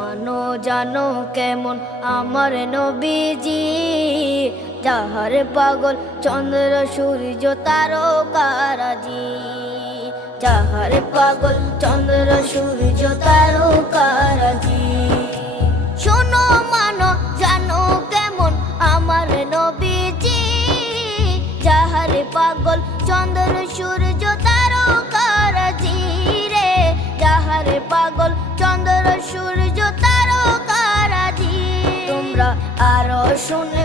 মানো জানো কেমন আমার নবীজি, যাহার পাগল চন্দ্র সূর্য তারকারাজি, যাহার পাগল চন্দ্র সূর্য তারকারাজি। শোনো মানো জানো কেমন আমার নবীজি, যাহার পাগল চন্দ্র সূর্য তারকারাজি রে, যাহার পাগল চন্দ্র সূর্য তারকারাজি। তোমরা আরো শুনে